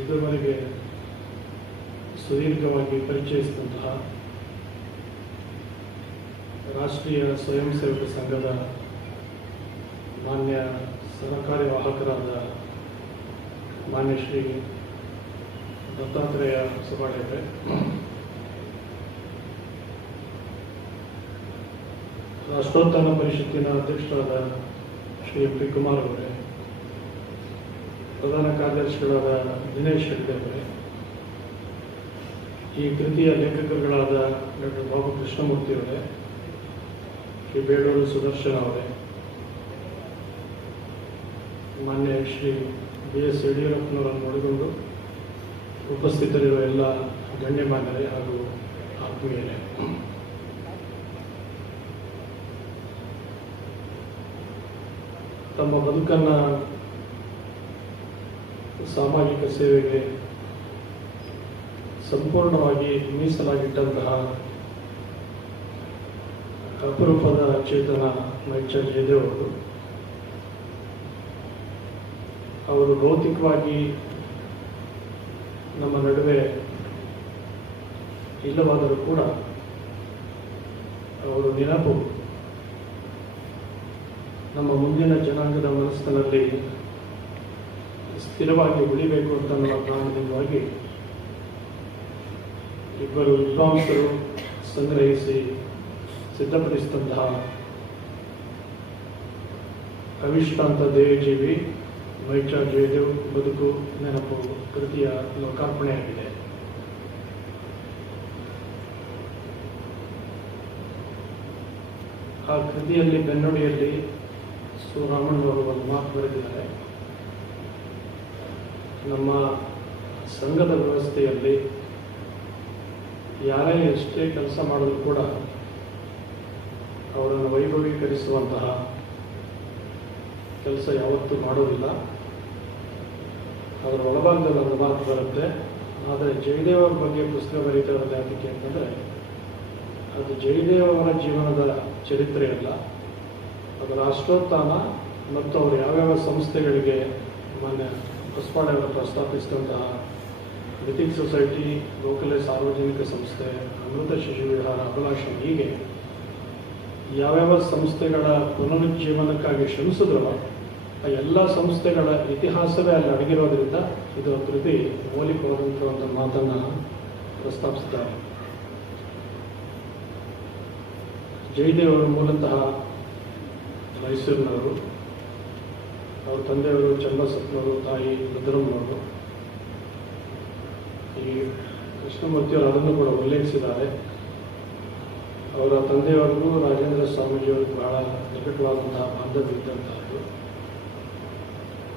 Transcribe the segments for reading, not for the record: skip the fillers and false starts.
ಇದುವರೆಗೆ ಸುದೀರ್ಘವಾಗಿ ಪರಿಚಯಿಸಿದಂತಹ ರಾಷ್ಟ್ರೀಯ ಸ್ವಯಂ ಸೇವಕ ಸಂಘದ ಮಾನ್ಯ ಸಹಕಾರ್ಯವಾಹಕರಾದ ಮಾನ್ಯ ಶ್ರೀ ದತ್ತಾತ್ರೇಯ ಸಭಾಡೆಯವರೇ, ರಾಷ್ಟ್ರೋತ್ಥಾನ ಪರಿಷತ್ತಿನ ಅಧ್ಯಕ್ಷರಾದ ಶ್ರೀ ಪಿ ಕುಮಾರ್ ಅವರೇ, ಪ್ರಧಾನ ಕಾರ್ಯದರ್ಶಿಗಳಾದ ದಿನೇಶ್ ಹೆಗ್ಡೆ ಅವರೇ, ಈ ಕೃತಿಯ ಲೇಖಕರುಗಳಾದ ಡಾಕ್ಟರ್ ಬಾಬು ಕೃಷ್ಣಮೂರ್ತಿ ಅವರೇ, ಶ್ರೀ ಬೇಡೂರು ಸುದರ್ಶನ ಅವರೇ, ಮಾನ್ಯ ಶ್ರೀ ಬಿ ಎಸ್ ಯಡಿಯೂರಪ್ಪನವರನ್ನು ಒಳಗೊಂಡು ಉಪಸ್ಥಿತರಿರುವ ಎಲ್ಲ ಗಣ್ಯಮಾನ್ಯರೇ ಹಾಗೂ ಆತ್ಮೀಯರೇ, ತಮ್ಮ ಬದುಕನ್ನು ಸಾಮಾಜಿಕ ಸೇವೆಗೆ ಸಂಪೂರ್ಣವಾಗಿ ಮೀಸಲಾಗಿಟ್ಟಂತಹ ಅಪರೂಪದ ಚೇತನ ಮೈಚ ಜಯದೇವ್ ಅವರು ಭೌತಿಕವಾಗಿ ನಮ್ಮ ನಡುವೆ ಇಲ್ಲವಾದರೂ ಕೂಡ ಅವರು ನೆನಪು ನಮ್ಮ ಮುಂದಿನ ಜನಾಂಗದ ಮನಸ್ಸಿನಲ್ಲಿ ಸ್ಥಿರವಾಗಿ ಉಳಿಬೇಕು ಅಂತ ನಮ್ಮ ಕಾರಣದಿಂದಾಗಿ ಇಬ್ಬರು ವಿದ್ವಾಂಸರು ಸಂಗ್ರಹಿಸಿ ಸಿದ್ಧಪಡಿಸಿದಂತಹ ಅವಿಶ್ರಾಂತ ದೇವಜೀವಿ ಮೈಚ ಜಯದೇವ್ ಬದುಕು ನೆನಪು ಕೃತಿಯ ಲೋಕಾರ್ಪಣೆಯಾಗಿದೆ. ಆ ಕೃತಿಯಲ್ಲಿ ಬೆನ್ನುಡಿಯಲ್ಲಿ ರಾಮಣ್ಣವರು ಒಂದು ಮಾತು ಬರೆದಿದ್ದಾರೆ. ನಮ್ಮ ಸಂಘದ ವ್ಯವಸ್ಥೆಯಲ್ಲಿ ಯಾರೇ ಎಷ್ಟೇ ಕೆಲಸ ಮಾಡಲು ಕೂಡ ಅವರನ್ನು ವೈಭವೀಕರಿಸುವಂತಹ ಕೆಲಸ ಯಾವತ್ತೂ ಮಾಡೋದಿಲ್ಲ. ಅದರ ಒಳಭಾಗದಲ್ಲಿ ಒಂದು ಮಾತು ಬರುತ್ತೆ. ಆದರೆ ಜಯದೇವ್ ಅವರ ಬಗ್ಗೆ ಪುಸ್ತಕ ಬರೀತಾ ಇರೋದು ಯಾಕೆ ಅಂತಂದರೆ, ಅದು ಜಯದೇವ್ ಅವರ ಜೀವನದ ಚರಿತ್ರೆ ಅಲ್ಲ, ಅದು ರಾಷ್ಟ್ರೋತ್ಥಾನ ಮತ್ತು ಅವರು ಯಾವ್ಯಾವ ಸಂಸ್ಥೆಗಳಿಗೆ ಮಾನ್ಯ ಹೊಸಪಾಡೆ ಅವರು ಪ್ರಸ್ತಾಪಿಸಿದಂತಹ ಎಥಿಕ್ಸ್ ಸೊಸೈಟಿ, ಗೋಖಲೆ ಸಾರ್ವಜನಿಕ ಸಂಸ್ಥೆ, ಅಮೃತ ಶಿಶು ವಿಹಾರ, ಅಭಿಲಾಷಂ, ಹೀಗೆ ಯಾವ್ಯಾವ ಸಂಸ್ಥೆಗಳ ಪುನರುಜ್ಜೀವನಕ್ಕಾಗಿ ಶ್ರಮಿಸಿದ್ರು ಆ ಎಲ್ಲ ಸಂಸ್ಥೆಗಳ ಇತಿಹಾಸವೇ ಅಲ್ಲಿ ಅಡಗಿರೋದ್ರಿಂದ ಇದು ಕೃತಿ ಮೌಲಿಕವಾದಂಥ ಒಂದು ಮಾತನ್ನು ಪ್ರಸ್ತಾಪಿಸಿದ್ದಾರೆ. ಜಯದೇವ್ ಅವರು ಮೂಲತಃ ಮೈಸೂರಿನವರು. ಅವ್ರ ತಂದೆಯವರು ಚನ್ನಬಸಪ್ಪನವರು, ತಾಯಿ ರುದ್ರಮ್ಮನವರು. ಈ ಕೃಷ್ಣಮೂರ್ತಿಯವರು ಅದನ್ನು ಕೂಡ ಉಲ್ಲೇಖಿಸಿದ್ದಾರೆ. ಅವರ ತಂದೆಯವರಿಗೂ ರಾಜೇಂದ್ರ ಸ್ವಾಮೀಜಿಯವರಿಗೂ ಬಹಳ ನಿಕಟವಾದಂತಹ ಬಾಂಧವ್ಯ ಇದ್ದಂತಹದ್ದು.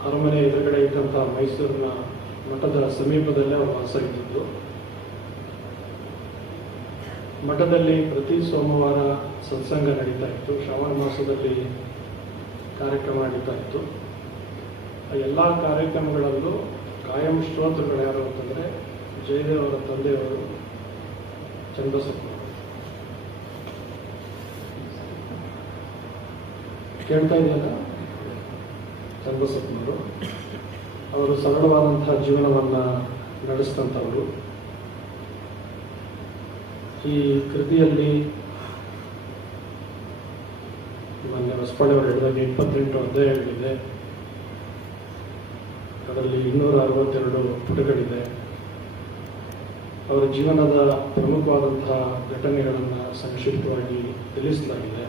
ಅರಮನೆ ಎದುರುಗಡೆ ಇದ್ದಂತಹ ಮೈಸೂರಿನ ಮಠದ ಸಮೀಪದಲ್ಲೇ ಅವರು ವಾಸ ಇದ್ದಿದ್ದು. ಮಠದಲ್ಲಿ ಪ್ರತಿ ಸೋಮವಾರ ಸತ್ಸಂಗ ನಡೀತಾ ಇತ್ತು. ಶ್ರಾವಣ ಮಾಸದಲ್ಲಿ ಕಾರ್ಯಕ್ರಮ ನಡೀತಾ ಇತ್ತು. ಆ ಎಲ್ಲ ಕಾರ್ಯಕ್ರಮಗಳಲ್ಲೂ ಕಾಯಂ ಶ್ರೋತೃಗಳು ಯಾರು ಅಂತಂದರೆ ಜಯದೇವ್ ಅವರ ತಂದೆಯವರು ಚನ್ನಬಸಪ್ಪನವರು. ಕೇಳ್ತಾ ಇದೆಯಲ್ಲ, ಚನ್ನಬಸಪ್ಪನವರು ಅವರು ಸರಳವಾದಂತಹ ಜೀವನವನ್ನು ನಡೆಸಿದಂಥವರು. ಈ ಕೃತಿಯಲ್ಲಿ ಮೊನ್ನೆ ಹೊಸಪಾಡೆ ಅವರು ಹೇಳಿದಾಗ 28 ಅಧ್ಯಾಯಗಳಿದೆ. ಅದರಲ್ಲಿ 262 ಪುಟಗಳಿದೆ. ಅವರ ಜೀವನದ ಪ್ರಮುಖವಾದಂತಹ ಘಟನೆಗಳನ್ನು ಸಂಕ್ಷಿಪ್ತವಾಗಿ ತಿಳಿಸಲಾಗಿದೆ.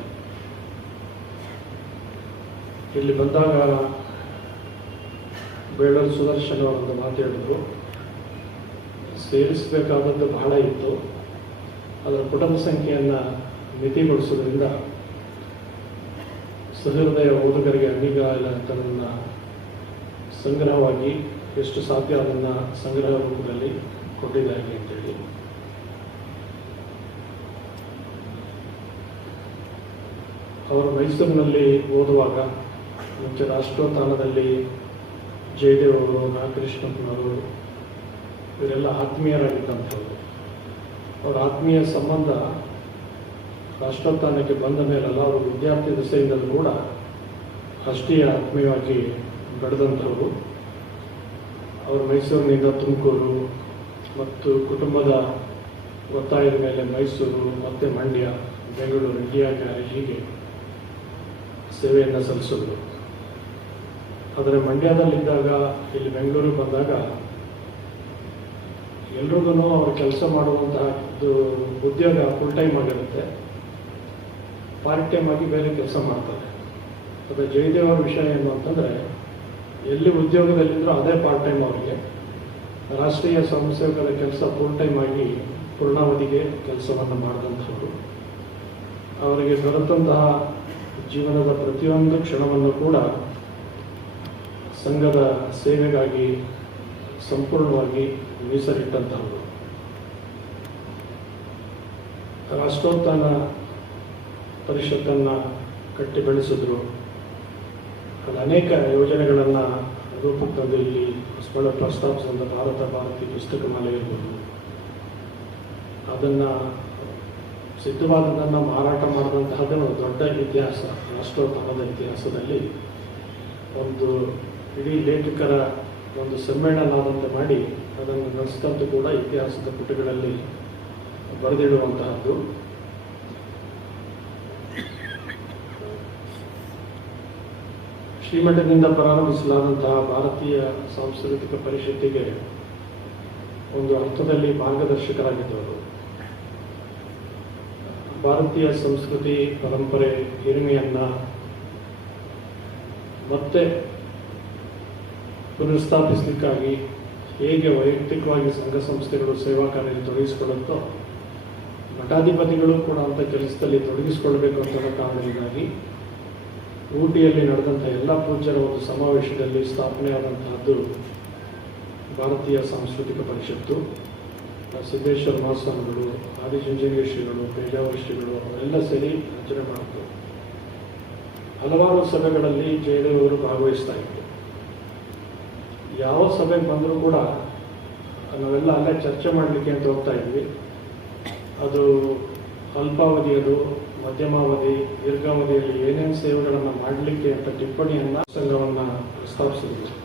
ಇಲ್ಲಿ ಬಂದಾಗ ಬೇಡೂರು ಸುದರ್ಶನ ಅವರೊಂದು ಮಾತು ಹೇಳಿದ್ರು, ಸೇರಿಸಬೇಕಾದದ್ದು ಬಹಳ ಇತ್ತು, ಅದರ ಕುಟುಂಬ ಸಂಖ್ಯೆಯನ್ನು ಮಿತಿಗೊಳಿಸೋದ್ರಿಂದ ಸಹೃದಯ ಓದುಗರಿಗೆ ಅಂಗೀಕಾರ ಅದನ್ನು ಸಂಗ್ರಹವಾಗಿ ಎಷ್ಟು ಸಾಧ್ಯ ಅದನ್ನು ಸಂಗ್ರಹ ರೂಪದಲ್ಲಿ ಕೊಟ್ಟಿದ್ದಾರೆ ಅಂತೇಳಿ. ಅವರು ಮೈಸೂರಿನಲ್ಲಿ ಓದುವಾಗ ಮುಂಚೆ ರಾಷ್ಟ್ರೋತ್ಥಾನದಲ್ಲಿ ಜಯದೇವ್ ಅವರು, ನಾಗಕೃಷ್ಣಪ್ಪನವರು ಇವರೆಲ್ಲ ಆತ್ಮೀಯರಾಗಿದ್ದಂಥವ್ರು. ಅವರ ಆತ್ಮೀಯ ಸಂಬಂಧ ರಾಷ್ಟ್ರೋತ್ಥಾನಕ್ಕೆ ಬಂದ ಮೇಲೆಲ್ಲ ಅವರು ವಿದ್ಯಾರ್ಥಿ ದಶೆಯಿಂದಲೂ ಕೂಡ ರಾಷ್ಟ್ರೀಯ ಆತ್ಮೀಯವಾಗಿ ಬೆಳೆದಂಥವರು. ಅವರು ಮೈಸೂರಿನಿಂದ ತುಮಕೂರು ಮತ್ತು ಕುಟುಂಬದ ಒತ್ತಾಯದ ಮೇಲೆ ಮೈಸೂರು ಮತ್ತು ಮಂಡ್ಯ, ಬೆಂಗಳೂರು, ಇಂಡಿಯಾ ಗ್ಯಾರೇಜ್ ಹೀಗೆ ಸೇವೆಯನ್ನು ಸಲ್ಲಿಸಿದ್ರು. ಆದರೆ ಮಂಡ್ಯದಲ್ಲಿದ್ದಾಗ ಇಲ್ಲಿ ಬೆಂಗಳೂರಿಗೆ ಬಂದಾಗ ಎಲ್ರಿಗೂ ಅವರು ಕೆಲಸ ಮಾಡುವಂತಹ ಉದ್ಯೋಗ ಫುಲ್ ಟೈಮ್ ಆಗಿರುತ್ತೆ, ಪಾರ್ಟ್ ಟೈಮ್ ಆಗಿ ಬೇರೆ ಕೆಲಸ ಮಾಡ್ತಾರೆ. ಅದು ಜಯದೇವ್ ಅವರ ವಿಷಯ ಏನು ಅಂತಂದರೆ, ಎಲ್ಲಿ ಉದ್ಯೋಗದಲ್ಲಿದ್ದರೂ ಅದೇ ಪಾರ್ಟ್ ಟೈಮ್ ಅವರಿಗೆ. ರಾಷ್ಟ್ರೀಯ ಸ್ವಯಂ ಸೇವಕರ ಕೆಲಸ ಫುಲ್ ಟೈಮ್ ಆಗಿ ಪೂರ್ಣಾವಧಿಗೆ ಕೆಲಸವನ್ನು ಮಾಡಿದಂಥವರು. ಅವರಿಗೆ ದೊರೆತಂತಹ ಜೀವನದ ಪ್ರತಿಯೊಂದು ಕ್ಷಣವನ್ನು ಕೂಡ ಸಂಘದ ಸೇವೆಗಾಗಿ ಸಂಪೂರ್ಣವಾಗಿ ಮೀಸಲಿಟ್ಟಂತಹವರು. ರಾಷ್ಟ್ರೋತ್ಥಾನ ಪರಿಷತ್ತನ್ನು ಕಟ್ಟಿ ಬೆಳೆಸಿದ್ರು. ಅದು ಅನೇಕ ಯೋಜನೆಗಳನ್ನು ರೂಪಕ್ಕೆ ತಂದು ಇಲ್ಲಿ ಸ್ಮರಣ ಪ್ರಸ್ತಾಪಿಸಿದ ಭಾರತಿ ಪುಸ್ತಕ ಮಾಲೆ ಇರ್ಬೋದು, ಅದನ್ನು ಸಿದ್ಧವಾದದನ್ನು ಮಾರಾಟ ಮಾಡಿದಂತಹದ್ದು ದೊಡ್ಡ ಇತಿಹಾಸ. ರಾಷ್ಟ್ರೋತ್ಥಾನದ ಇತಿಹಾಸದಲ್ಲಿ ಒಂದು ಇಡೀ ಲೇಖಕರ ಒಂದು ಸಮ್ಮೇಳನದಂತೆ ಮಾಡಿ ಅದನ್ನು ನಡೆಸಿದಂತೂ ಕೂಡ ಇತಿಹಾಸದ ಪುಟಗಳಲ್ಲಿ ಬರೆದಿಡುವಂತಹದ್ದು. ಶ್ರೀಮಠದಿಂದ ಪ್ರಾರಂಭಿಸಲಾದಂತಹ ಭಾರತೀಯ ಸಾಂಸ್ಕೃತಿಕ ಪರಿಷತ್ತಿಗೆ ಒಂದು ಅರ್ಥದಲ್ಲಿ ಮಾರ್ಗದರ್ಶಕರಾಗಿದ್ದವರು. ಭಾರತೀಯ ಸಂಸ್ಕೃತಿ ಪರಂಪರೆ ಹಿರಿಮೆಯನ್ನು ಮತ್ತೆ ಪುನರ್ಸ್ಥಾಪಿಸಲಿಕ್ಕಾಗಿ ಹೇಗೆ ವೈಯಕ್ತಿಕವಾಗಿ ಸಂಘ ಸಂಸ್ಥೆಗಳು ಸೇವಾ ಕಾರ್ಯದಲ್ಲಿ ತೊಡಗಿಸಿಕೊಳ್ಳುತ್ತೋ, ಮಠಾಧಿಪತಿಗಳು ಕೂಡ ಅಂಥ ಕೆಲಸದಲ್ಲಿ ತೊಡಗಿಸಿಕೊಳ್ಬೇಕು ಅಂತ ಕಾರಣದಿಂದಾಗಿ ಊಟಿಯಲ್ಲಿ ನಡೆದಂಥ ಎಲ್ಲ ಪೂಜ್ಯರ ಒಂದು ಸಮಾವೇಶದಲ್ಲಿ ಸ್ಥಾಪನೆಯಾದಂತಹದ್ದು ಭಾರತೀಯ ಸಾಂಸ್ಕೃತಿಕ ಪರಿಷತ್ತು. ಸಿದ್ದೇಶ್ವರ ಮಹಾಸ್ವಾಮಿಗಳು, ಆದಿಚುಂಚನಗಿರಿ ಶ್ರೀಗಳು, ಪೇಜಾವರ ಶ್ರೀಗಳು ಅವರೆಲ್ಲ ಸೇರಿ ರಚನೆ ಮಾಡಿದ್ರು. ಹಲವಾರು ಸಭೆಗಳಲ್ಲಿ ಜಯದೇವ್ ಅವರು ಭಾಗವಹಿಸ್ತಾ ಇದ್ರು. ಯಾವ ಸಭೆಗೆ ಬಂದರೂ ಕೂಡ ನಾವೆಲ್ಲ ಅಲ್ಲೇ ಚರ್ಚೆ ಮಾಡಲಿಕ್ಕೆ ಅಂತ ಹೋಗ್ತಾ ಇದ್ವಿ. ಅದು ಅಲ್ಪಾವಧಿಯದು, ಮಧ್ಯಮಾವಧಿ, ದೀರ್ಘಾವಧಿಯಲ್ಲಿ ಏನೇನು ಸೇವೆಗಳನ್ನು ಮಾಡಲಿಕ್ಕೆ ಅಂತ ಟಿಪ್ಪಣಿಯನ್ನು ಸಂಘವನ್ನು ಪ್ರಸ್ತಾಪಿಸಿದ್ರು.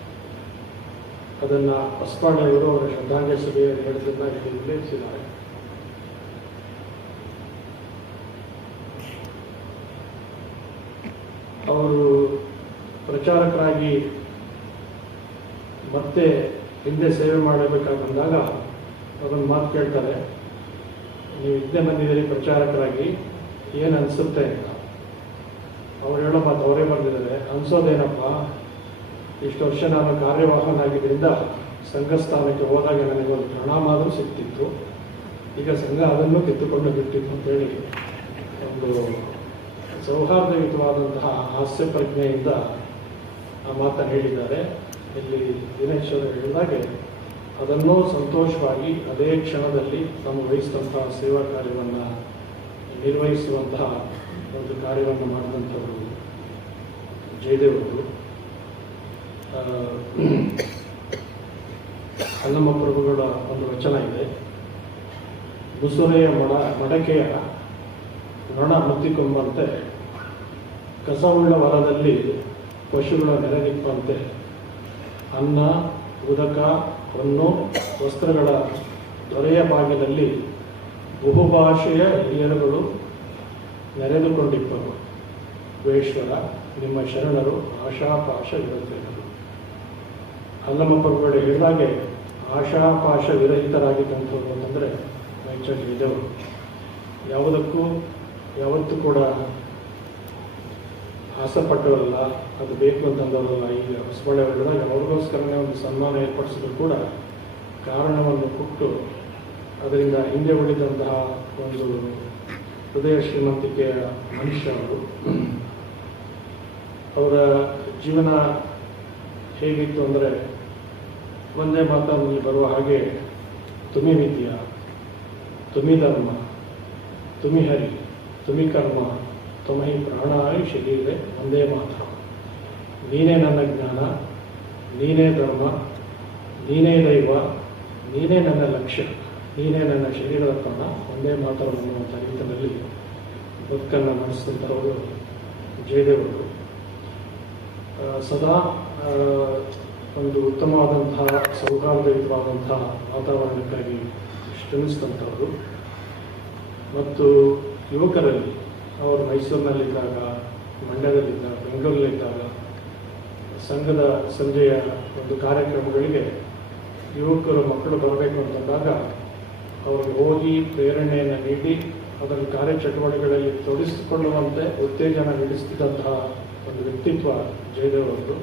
ಅದನ್ನು ಹೊಸಪಾಳೆಯವರು ಅವರ ಶ್ರದ್ಧಾಂಜಲಿ ಸಭೆಯಲ್ಲಿ ಹೇಳಿದ್ದನ್ನ ಇಲ್ಲಿ ಉಲ್ಲೇಖಿಸಿದ್ದಾರೆ. ಅವರು ಪ್ರಚಾರಕರಾಗಿ ಮತ್ತೆ ಹಿಂದೆ ಸೇವೆ ಮಾಡಬೇಕಾಗಿ ಬಂದಾಗ ಅದೊಂದು ಮಾತು ಕೇಳ್ತಾರೆ, ನೀವು ಹಿಂದೆ ಬಂದಿದ್ದೀರಿ ಪ್ರಚಾರಕರಾಗಿ, ಏನು ಅನಿಸುತ್ತೆ ಅಂತ. ಅವ್ರು ಹೇಳೋ ಮಾತು ಅವರೇ ಬಂದಿದ್ದಾರೆ, ಅನಿಸೋದೇನಪ್ಪ, ಇಷ್ಟು ವರ್ಷ ನಾನು ಕಾರ್ಯವಾಹನಾಗಿದ್ದರಿಂದ ಸಂಘ ಸ್ಥಾನಕ್ಕೆ ಹೋದಾಗ ನನಗೊಂದು ಪ್ರಣಾಮಾದರೂ ಸಿಗ್ತಿತ್ತು, ಈಗ ಸಂಘ ಅದನ್ನು ಕಿತ್ತುಕೊಂಡು ಬಿಟ್ಟಿತ್ತು ಅಂತೇಳಿ ಒಂದು ಸೌಹಾರ್ದಯುತವಾದಂತಹ ಹಾಸ್ಯ ಪ್ರಜ್ಞೆಯಿಂದ ಆ ಮಾತನ್ನು ಹೇಳಿದ್ದಾರೆ. ಇಲ್ಲಿ ದಿನೇಶ್ವರ ಹೇಳಿದಾಗೆ ಅದನ್ನೂ ಸಂತೋಷವಾಗಿ ಅದೇ ಕ್ಷಣದಲ್ಲಿ ತಾವು ವಹಿಸಿದಂತಹ ಸೇವಾ ಕಾರ್ಯವನ್ನು ನಿರ್ವಹಿಸುವಂತಹ ಒಂದು ಕಾರ್ಯವನ್ನು ಮಾಡಿದಂಥವರು ಜಯದೇವ್ ಅವರು. ಅಲ್ಲಮ್ಮ ಪ್ರಭುಗಳ ಒಂದು ವಚನ ಇದೆ, ಮುಸುರೆಯ ಮಡಕೆಯ ನೊಣ ಮುತ್ತಿಕೊಂಬಂತೆ, ಕಸವುಳ್ಳ ಹೊಲದಲ್ಲಿ ಪಶುಗಳ ನೆರೆದಿಪ್ಪಂತೆ, ಅನ್ನ, ಉದಕ, ಹೊನ್ನು, ವಸ್ತ್ರಗಳ ದೊರೆಯ ಬಾಗಿಲಲ್ಲಿ ಬಹುಭಾಷೆಯ ಹಿರಿಯರುಗಳು ನೆರೆದುಕೊಂಡಿಪ್ಪರು. ವೇಶ್ವರ ನಿಮ್ಮ ಶರಣರು ಆಶಾಪಾಶ ವಿರಹಿತರು. ಅಲ್ಲಮ್ಮ ಪ್ರಭುಗಳು ಹೇಳಿದಾಗೆ ಆಶಾಪಾಶ ವಿರಹಿತರಾಗಿದ್ದಂಥವ್ರು ಅಂತಂದರೆ ಮೈಚೂರು ಜಯದೇವರು. ಯಾವುದಕ್ಕೂ ಯಾವತ್ತೂ ಕೂಡ ಆಸೆಪಟ್ಟವರಲ್ಲ, ಅದು ಬೇಕು ಅಂತಂದವರಲ್ಲ. ಈಗ ಹೊಸಬಳ್ಳಿ ಹೇಳಿದಾಗ ಅವ್ರಿಗೋಸ್ಕರನೇ ಒಂದು ಸನ್ಮಾನ ಏರ್ಪಡಿಸಿದ್ರು ಕೂಡ ಕಾರಣವನ್ನು ಕೊಟ್ಟು ಅದರಿಂದ ಹಿಂದೆ ಉಳಿದಂತಹ ಒಂದು ಹೃದಯ ಶ್ರೀಮಂತಿಕೆಯ ಮನುಷ್ಯ ಅವರು. ಅವರ ಜೀವನ ಹೇಗಿತ್ತು ಅಂದರೆ, ಒಂದೇ ಮಾತಲ್ಲಿ ಬರುವ ಹಾಗೆ, ತುಮಿ ವಿದ್ಯ, ತುಮಿ ಧರ್ಮ, ತುಮಿ ಹರಿ, ತುಮಿ ಕರ್ಮ, ತುಮಹಿ ಪ್ರಾಣಾಯಿ ಶರೀರೆ ಒಂದೇ ಮಾತ್ರ. ನೀನೇ ನನ್ನ ಜ್ಞಾನ, ನೀನೇ ಧರ್ಮ, ನೀನೇ ದೈವ, ನೀನೇ ನನ್ನ ಲಕ್ಷ್ಯ, ನೀನೇ ನನ್ನ ಶರೀರದ ಪ್ರಾಣ, ಒಂದೇ ಮಾತ್ರ ಅನ್ನುವಂಥ ನಿಟ್ಟಿನಲ್ಲಿ ಬದುಕನ್ನು ನಡೆಸಿದಂಥವರು ಜಯದೇವರು. ಸದಾ ಒಂದು ಉತ್ತಮವಾದಂತಹ ಸೌಹಾರ್ದಯುತವಾದಂತಹ ವಾತಾವರಣಕ್ಕಾಗಿ ಶ್ರಮಿಸಿದಂಥವರು ಮತ್ತು ಯುವಕರಲ್ಲಿ ಅವರು ಮೈಸೂರಿನಲ್ಲಿದ್ದಾಗ, ಮಂಡ್ಯದಲ್ಲಿದ್ದಾಗ, ಬೆಂಗಳೂರಲ್ಲಿದ್ದಾಗ ಸಂಘದ ಸಂಜೆಯ ಒಂದು ಕಾರ್ಯಕ್ರಮಗಳಿಗೆ ಯುವಕರು ಮಕ್ಕಳು ಬರಬೇಕು ಅಂತಂದಾಗ ಅವರಿಗೆ ಹೋಗಿ ಪ್ರೇರಣೆಯನ್ನು ನೀಡಿ ಅದರಲ್ಲಿ ಕಾರ್ಯಚಟುವಟಿಕೆಗಳಲ್ಲಿ ತೊಡಗಿಸಿಕೊಳ್ಳುವಂತೆ ಉತ್ತೇಜನ ನೀಡಿಸುತ್ತಿದ್ದಂತಹ ಒಂದು ವ್ಯಕ್ತಿತ್ವ ಜಯದೇವ್ ಅವರು.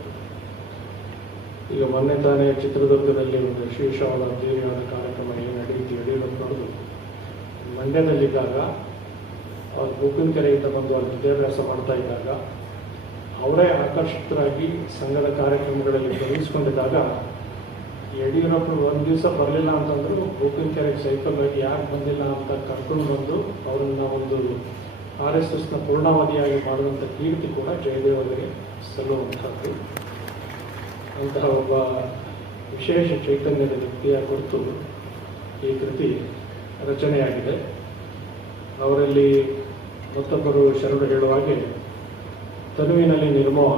ಈಗ ಮೊನ್ನೆ ತಾನೇ ಚಿತ್ರದುರ್ಗದಲ್ಲಿ ಒಂದು ವಿಶೇಷವಾದ ಅಧ್ಯಯನದ ಕಾರ್ಯಕ್ರಮ ಏನು ನಡೆಯಿತು ಯಡಿಯೂರಪ್ಪನವರು ಮಂಡ್ಯದಲ್ಲಿದ್ದಾಗ ಅವ್ರು ಬೂಕನಕೆರೆಯಿಂದ ಬಂದು ಅಲ್ಲಿ ವಿದ್ಯಾಭ್ಯಾಸ ಮಾಡ್ತಾ ಇದ್ದಾಗ ಅವರೇ ಆಕರ್ಷಿತರಾಗಿ ಸಂಘದ ಕಾರ್ಯಕ್ರಮಗಳಲ್ಲಿ ತೊಡಗಿಸ್ಕೊಂಡಿದ್ದಾಗ ಯಡಿಯೂರಪ್ಪರು ಒಂದು ದಿವಸ ಬರಲಿಲ್ಲ ಅಂತಂದ್ರು ಬೂಕನಕೆರೆಗೆ ಸೈಕಲ್ ಆಗಿ ಯಾಕೆ ಬಂದಿಲ್ಲ ಅಂತ ಕರ್ಕೊಂಡು ಬಂದು ಅವರನ್ನು ಒಂದು RSSನ ಪೂರ್ಣಾವಧಿಯಾಗಿ ಮಾಡುವಂಥ ಕೀರ್ತಿ ಕೂಡ ಜಯದೇವ್ ಅವರಿಗೆ ಸಲ್ಲುವಂಥದ್ದು. ಅಂತಹ ಒಬ್ಬ ವಿಶೇಷ ಚೈತನ್ಯದ ವ್ಯಕ್ತಿಯ ಕುರಿತು ಈ ಕೃತಿ ರಚನೆಯಾಗಿದೆ. ಅವರಲ್ಲಿ ಮತ್ತೊಬ್ಬರು ಶರಣರು ಹೇಳುವ ಹಾಗೆ ತನುವಿನಲ್ಲಿ ನಿರ್ಮೋಹ,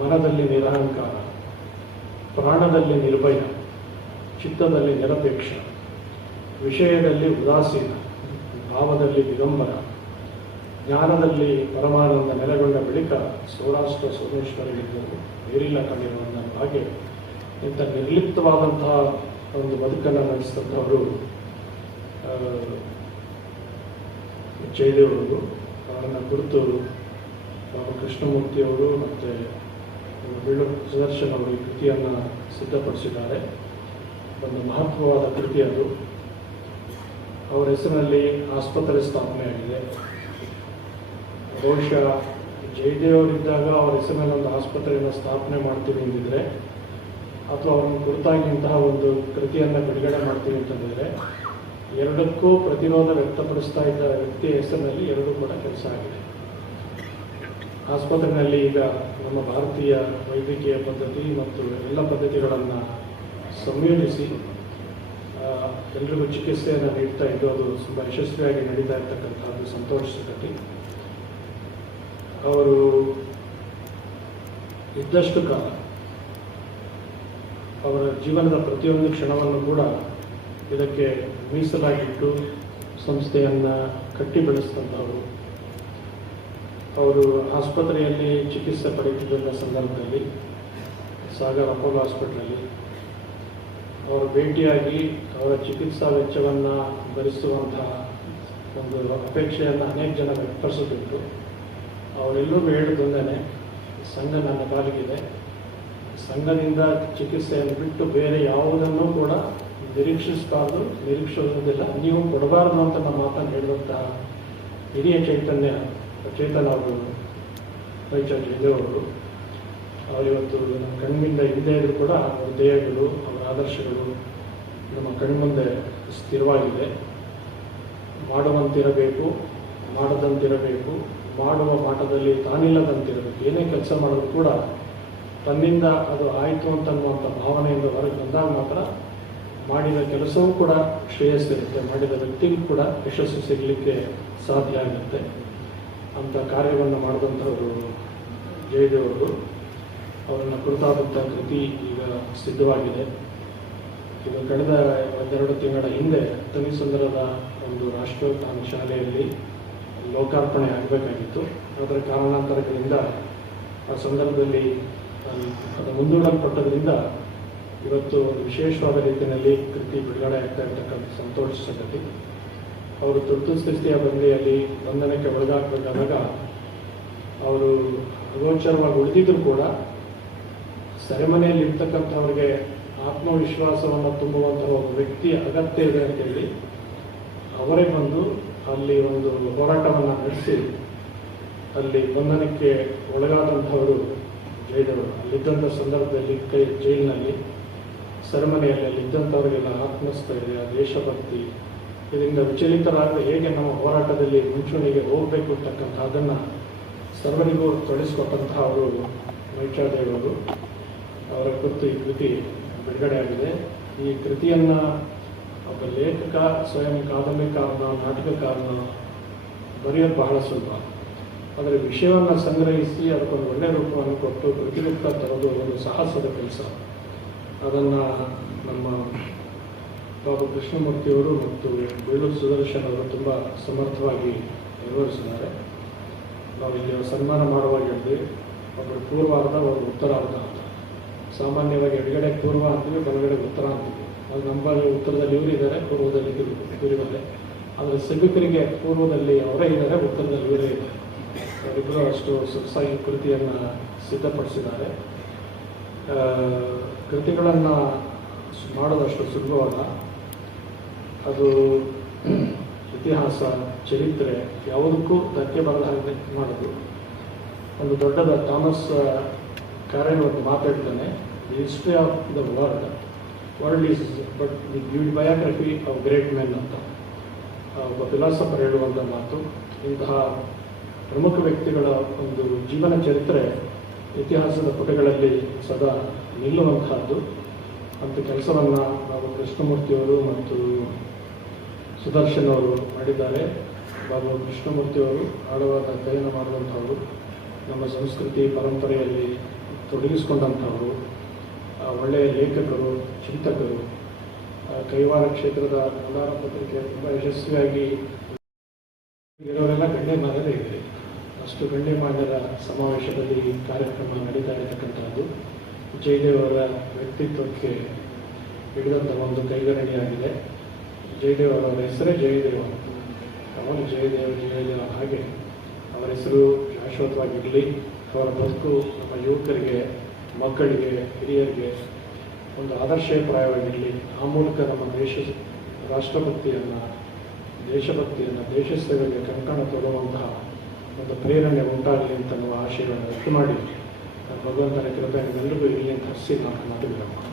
ಮನದಲ್ಲಿ ನಿರಹಂಕಾರ, ಪ್ರಾಣದಲ್ಲಿ ನಿರ್ಭಯ, ಚಿತ್ತದಲ್ಲಿ ನಿರಪೇಕ್ಷ, ವಿಷಯದಲ್ಲಿ ಉದಾಸೀನ, ಭಾವದಲ್ಲಿ ದಿಗಂಬರ, ಜ್ಞಾನದಲ್ಲಿ ಪರಮಾನಂದ ನೆಲೆಗೊಂಡ ಬಳಿಕ ಸೌರಾಷ್ಟ್ರ ಸೋಮೇಶ್ವರಗಿದ್ದರು ಬೇರಿಲ್ಲ ಕಂಡಿರುವಂಥ ಹಾಗೆ ಇಂಥ ನಿರ್ಲಿಪ್ತವಾದಂತಹ ಒಂದು ಬದುಕನ್ನು ನಡೆಸಿದಂಥವರು ಜಯದೇವರು. ಅವರನ್ನು ಕುರಿತು ಬಾಬಾ ಕೃಷ್ಣಮೂರ್ತಿಯವರು ಮತ್ತು ಬಿಳ್ಳು ಸುದರ್ಶನ್ ಅವರು ಈ ಕೃತಿಯನ್ನು ಸಿದ್ಧಪಡಿಸಿದ್ದಾರೆ. ಒಂದು ಮಹತ್ವವಾದ ಕೃತಿ ಅದು. ಅವರ ಹೆಸರಿನಲ್ಲಿ ಆಸ್ಪತ್ರೆ ಸ್ಥಾಪನೆಯಾಗಿದೆ. ಬಹುಶಃ ಜಯದೇವ್ ಅವರಿದ್ದಾಗ ಅವರ ಹೆಸರಿನಲ್ಲಿ ಒಂದು ಆಸ್ಪತ್ರೆಯನ್ನು ಸ್ಥಾಪನೆ ಮಾಡ್ತೀವಿ ಅಂದಿದ್ರೆ ಅಥವಾ ಅವರನ್ನು ಕುರಿತಾಗಿ ಇಂತಹ ಒಂದು ಕೃತಿಯನ್ನು ಬಿಡುಗಡೆ ಮಾಡ್ತೀವಿ ಅಂತಂದಿದ್ರೆ ಎರಡಕ್ಕೂ ಪ್ರತಿರೋಧ ವ್ಯಕ್ತಪಡಿಸ್ತಾ ಇದ್ದ ವ್ಯಕ್ತಿಯ ಹೆಸರಿನಲ್ಲಿ ಎರಡೂ ಕೂಡ ಕೆಲಸ ಆಗಿದೆ. ಆಸ್ಪತ್ರೆಯಲ್ಲಿ ಈಗ ನಮ್ಮ ಭಾರತೀಯ ವೈದ್ಯಕೀಯ ಪದ್ಧತಿ ಮತ್ತು ಎಲ್ಲ ಪದ್ಧತಿಗಳನ್ನು ಸಂಯೋಜಿಸಿ ಎಲ್ರಿಗೂ ಚಿಕಿತ್ಸೆಯನ್ನು ನೀಡ್ತಾ ಇದ್ದು ಅದು ತುಂಬ ಯಶಸ್ವಿಯಾಗಿ ನಡೀತಾ ಇರ್ತಕ್ಕಂಥದ್ದು ಸಂತೋಷಕತೆ. ಅವರು ಇದ್ದಷ್ಟು ಕಾಲ ಅವರ ಜೀವನದ ಪ್ರತಿಯೊಂದು ಕ್ಷಣವನ್ನು ಕೂಡ ಇದಕ್ಕೆ ಮೀಸಲಾಗಿಟ್ಟು ಸಂಸ್ಥೆಯನ್ನು ಕಟ್ಟಿ ಬೆಳೆಸಿದಂಥವರು. ಅವರು ಆಸ್ಪತ್ರೆಯಲ್ಲಿ ಚಿಕಿತ್ಸೆ ಪಡೆಯುತ್ತಿದ್ದ ಸಂದರ್ಭದಲ್ಲಿ ಸಾಗರ್ ಅಪೋಲೋ ಹಾಸ್ಪಿಟ್ಲಲ್ಲಿ ಅವರು ಭೇಟಿಯಾಗಿ ಅವರ ಚಿಕಿತ್ಸಾ ವೆಚ್ಚವನ್ನು ಭರಿಸುವಂತಹ ಒಂದು ಅಪೇಕ್ಷೆಯನ್ನು ಅನೇಕ ಜನ ವ್ಯಕ್ತಪಡಿಸುತ್ತಿದ್ದರು. ಅವರೆಲ್ಲರೂ ಹೇಳಿದ್ದೊಂದೇ, ಸಂಘ ನನ್ನ ಪಾಲಿಗಿದೆ, ಸಂಘದಿಂದ ಚಿಕಿತ್ಸೆಯನ್ನು ಬಿಟ್ಟು ಬೇರೆ ಯಾವುದನ್ನು ಕೂಡ ನಿರೀಕ್ಷಿಸಬಾರ್ದು, ನಿರೀಕ್ಷಿಸುವುದಿಲ್ಲ, ನೀವು ಕೊಡಬಾರ್ದು ಅಂತ ನಮ್ಮ ಮಾತನ್ನು ಹೇಳಿದಂತಹ ಹಿರಿಯ ಚೇತನ ಅವರು ರೈಚರ್ ಜಯದೇವ್ ಅವರು. ಅವರಿವತ್ತು ನಮ್ಮ ಕಣ್ಣಿಂದ ಹಿಂದೆ ಇದ್ರೂ ಕೂಡ ಅವರ ಧ್ಯೇಯಗಳು, ಅವರ ಆದರ್ಶಗಳು ನಮ್ಮ ಕಣ್ಮುಂದೆ ಸ್ಥಿರವಾಗಿದೆ. ಮಾಡುವಂತಿರಬೇಕು, ಮಾಡದಂತಿರಬೇಕು, ಮಾಡುವ ಮಾಟದಲ್ಲಿ ತಾನಿಲ್ಲದಂತಿರಬೇಕು. ಏನೇ ಕೆಲಸ ಮಾಡೋದು ಕೂಡ ತನ್ನಿಂದ ಅದು ಆಯಿತು ಅಂತನ್ನುವಂಥ ಭಾವನೆಯಿಂದ ಹೊರಗೆ ಬಂದಾಗ ಮಾತ್ರ ಮಾಡಿದ ಕೆಲಸವೂ ಕೂಡ ಶ್ರೇಯಸ್ಸಿರುತ್ತೆ, ಮಾಡಿದ ವ್ಯಕ್ತಿಗೂ ಕೂಡ ಯಶಸ್ಸು ಸಿಗಲಿಕ್ಕೆ ಸಾಧ್ಯ ಆಗುತ್ತೆ. ಅಂಥ ಕಾರ್ಯವನ್ನು ಮಾಡಿದಂಥವರು ಜಯದೇವರು. ಅವರನ್ನು ಕುರಿತಾದಂಥ ಕೃತಿ ಈಗ ಸಿದ್ಧವಾಗಿದೆ. ಈಗ ಕಳೆದ 2 ತಿಂಗಳ ಹಿಂದೆ ತನಿಸುಂದರದ ಒಂದು ರಾಷ್ಟ್ರೋತ್ಥಾನ ಶಾಲೆಯಲ್ಲಿ ಲೋಕಾರ್ಪಣೆ ಆಗಬೇಕಾಗಿತ್ತು. ಅದರ ಕಾರಣಾಂತರಗಳಿಂದ ಆ ಸಂದರ್ಭದಲ್ಲಿ ಅದು ಮುಂದೂಡಲ್ಪಟ್ಟದ್ರಿಂದ ಇವತ್ತು ಒಂದು ವಿಶೇಷವಾದ ರೀತಿಯಲ್ಲಿ ಕೃತಿ ಬಿಡುಗಡೆ ಆಗ್ತಾ ಇರ್ತಕ್ಕಂಥ ಸಂತೋಷ ಸಂಗತಿ. ಅವರು ತುರ್ತು ಸ್ಥಿತಿಯ ಬಂದಿಯಲ್ಲಿ ಬಂಧನಕ್ಕೆ ಒಳಗಾಗಬೇಕಾದಾಗ ಅವರು ಅಗೋಚರವಾಗಿ ಉಳಿದಿದ್ರು ಕೂಡ ಸೆರೆಮನೆಯಲ್ಲಿ ಇರ್ತಕ್ಕಂಥವ್ರಿಗೆ ಆತ್ಮವಿಶ್ವಾಸವನ್ನು ತುಂಬುವಂತಹ ಒಬ್ಬ ವ್ಯಕ್ತಿಯ ಅಗತ್ಯ ಇದೆ ಅಂತೇಳಿ ಅವರೇ ಬಂದು ಅಲ್ಲಿ ಒಂದು ಹೋರಾಟವನ್ನು ನಡೆಸಿ ಅಲ್ಲಿ ಬಂಧನಕ್ಕೆ ಒಳಗಾದಂಥವರು ಜೈಲವರು. ಅಲ್ಲಿದ್ದಂಥ ಸಂದರ್ಭದಲ್ಲಿ ಜೈಲಿನಲ್ಲಿ ಸೆರೆಮನೆಯಲ್ಲಿ ಅಲ್ಲಿದ್ದಂಥವರಿಗೆಲ್ಲ ಆತ್ಮಸ್ಥೈರ್ಯ, ದೇಶಭಕ್ತಿ ಇದರಿಂದ ವಿಚಲಿತರಾಗದೆ ಹೇಗೆ ನಮ್ಮ ಹೋರಾಟದಲ್ಲಿ ಮುಂಚೂಣಿಗೆ ಹೋಗಬೇಕು ಅಂತಕ್ಕಂಥ ಅದನ್ನು ಸರ್ವರಿಗೂ ತೊಡಗಿಸ್ಕೊಟ್ಟಂತಹ ಅವರು ಮೈಚಾದೇವರು. ಅವರ ಕುರಿತು ಈ ಕೃತಿ ಬಿಡುಗಡೆಯಾಗಿದೆ. ಈ ಕೃತಿಯನ್ನು ಒಬ್ಬ ಲೇಖಕ, ಸ್ವಯಂ ಕಾದಂಬರಿಕಾರನ, ನಾಟಕಕಾರನ ಬರೆಯೋದು ಬಹಳ ಸುಲಭ. ಅದರ ವಿಷಯವನ್ನು ಸಂಗ್ರಹಿಸಿ ಅದಕ್ಕೊಂದು ಒಳ್ಳೆಯ ರೂಪವನ್ನು ಕೊಟ್ಟು ಪ್ರತಿರೂಪ ತರೋದು ಒಂದು ಸಾಹಸದ ಕೆಲಸ. ಅದನ್ನು ನಮ್ಮ ಬಾಬು ಕೃಷ್ಣಮೂರ್ತಿಯವರು ಮತ್ತು ಬೆಳ್ಳೂರು ಸುದರ್ಶನ್ ಅವರು ತುಂಬ ಸಮರ್ಥವಾಗಿ ನಿರ್ವಹಿಸಿದ್ದಾರೆ. ನಾವು ಇಲ್ಲಿ ಸನ್ಮಾನ ಮಾಡುವಾಗ ಹೇಳಿದ್ವಿ, ಒಬ್ಬರು ಪೂರ್ವಾರ್ಧ ಒಬ್ಬರು ಉತ್ತರಾರ್ಧ ಅಂತ. ಸಾಮಾನ್ಯವಾಗಿ ಎಡಗಡೆ ಪೂರ್ವ ಅಂತೀವಿ, ಬಲಗಡೆ ಉತ್ತರ ಅಂತೀವಿ. ಅದು ನಮ್ಮಲ್ಲಿ ಉತ್ತರದಲ್ಲಿ ಇವರು ಇದ್ದಾರೆ, ಪೂರ್ವದಲ್ಲಿ ಇವರಿದ್ದಾರೆ. ಆದರೆ ಸಭಿಕರಿಗೆ ಪೂರ್ವದಲ್ಲಿ ಅವರೇ ಇದ್ದಾರೆ, ಉತ್ತರದಲ್ಲಿ ಇವರೇ ಇದ್ದಾರೆ. ಅವರಿಬ್ಬರು ಅಷ್ಟು ಸೊಗಸಾಗಿ ಕೃತಿಯನ್ನು ಸಿದ್ಧಪಡಿಸಿದ್ದಾರೆ. ಕೃತಿಗಳನ್ನು ಮಾಡೋದಷ್ಟು ಸುಲಭವಲ್ಲ. ಅದು ಇತಿಹಾಸ, ಚರಿತ್ರೆ ಯಾವುದಕ್ಕೂ ಧಕ್ಕೆ ಬರದ ಹಾಗೆ ಮಾಡೋದು. ಒಂದು ದೊಡ್ಡದ ಥಾಮಸ್ ಕ್ಯಾರನ್ ಒಂದು ಮಾತಾಡ್ತಾನೆ, the history of the world is but the biography of great men ಅಂತ ಒಬ್ಬ ಫಿಲಾಸಫರ್ ಹೇಳುವಂಥ ಮಾತು. ಇಂತಹ ಪ್ರಮುಖ ವ್ಯಕ್ತಿಗಳ ಒಂದು ಜೀವನ ಚರಿತ್ರೆ ಇತಿಹಾಸದ ಪುಟಗಳಲ್ಲಿ ಸದಾ ನಿಲ್ಲುವಂತಹದ್ದು. ಅಂತ ಕೆಲಸವನ್ನು ನಾವು ಕೃಷ್ಣಮೂರ್ತಿಯವರು ಮತ್ತು ಸುದರ್ಶನ್ ಅವರು ಮಾಡಿದ್ದಾರೆ. ಬಾಬು ಕೃಷ್ಣಮೂರ್ತಿಯವರು ಆಳವಾದ ಅಧ್ಯಯನ ಮಾಡುವಂಥವರು, ನಮ್ಮ ಸಂಸ್ಕೃತಿ ಪರಂಪರೆಯಲ್ಲಿ ತೊಡಗಿಸಿಕೊಂಡಂಥವರು, ಒಳ್ಳೆಯ ಲೇಖಕರು, ಚಿಂತಕರು. ಕೈವಾರ ಕ್ಷೇತ್ರದ ಕನ್ನಡ ಪತ್ರಿಕೆ ತುಂಬ ಯಶಸ್ವಿಯಾಗಿ ಇರೋರೆಲ್ಲ ಗಣ್ಯಮಾನ್ಯರೇ ಇದೆ. ಅಷ್ಟು ಗಣ್ಯಮಾನ್ಯರ ಸಮಾವೇಶದಲ್ಲಿ ಕಾರ್ಯಕ್ರಮ ನಡೀತಾ ಇರತಕ್ಕಂಥದ್ದು ಜಯದೇವ್ ಅವರ ವ್ಯಕ್ತಿತ್ವಕ್ಕೆ ಹಿಡಿದಂಥ ಒಂದು ಕೈಗರಣಿಯಾಗಿದೆ. ಜಯದೇವ್ ಅವರ ಹೆಸರೇ ಜಯದೇವ. ಅವನು ಜಯದೇವ ಹಾಗೆ ಅವರ ಹೆಸರು ಶಾಶ್ವತವಾಗಿರಲಿ. ಅವರ ಬದುಕು ನಮ್ಮ ಯುವಕರಿಗೆ, ಮಕ್ಕಳಿಗೆ, ಹಿರಿಯರಿಗೆ ಒಂದು ಆದರ್ಶಪ್ರಾಯವಾಗಿರಲಿ. ಆ ಮೂಲಕ ನಮ್ಮ ರಾಷ್ಟ್ರಭಕ್ತಿಯನ್ನು, ದೇಶಭಕ್ತಿಯನ್ನು, ದೇಶ ಸೇವೆಗೆ ಕಂಕಣ ತೊಡುವಂತಹ ಒಂದು ಪ್ರೇರಣೆ ಉಂಟಾಗಲಿ ಅಂತ ನಾವು ಆಶಯವನ್ನು ವ್ಯಕ್ತ ಮಾಡಿ ಭಗವಂತನ ಕೃಪೆ ನಿಮ್ಮೆಲ್ಲರಿಗೂ ಇರಲಿ ಅಂತ ಹರಿಸಿ ನಾವು ಮಾತುಗಳನ್ನು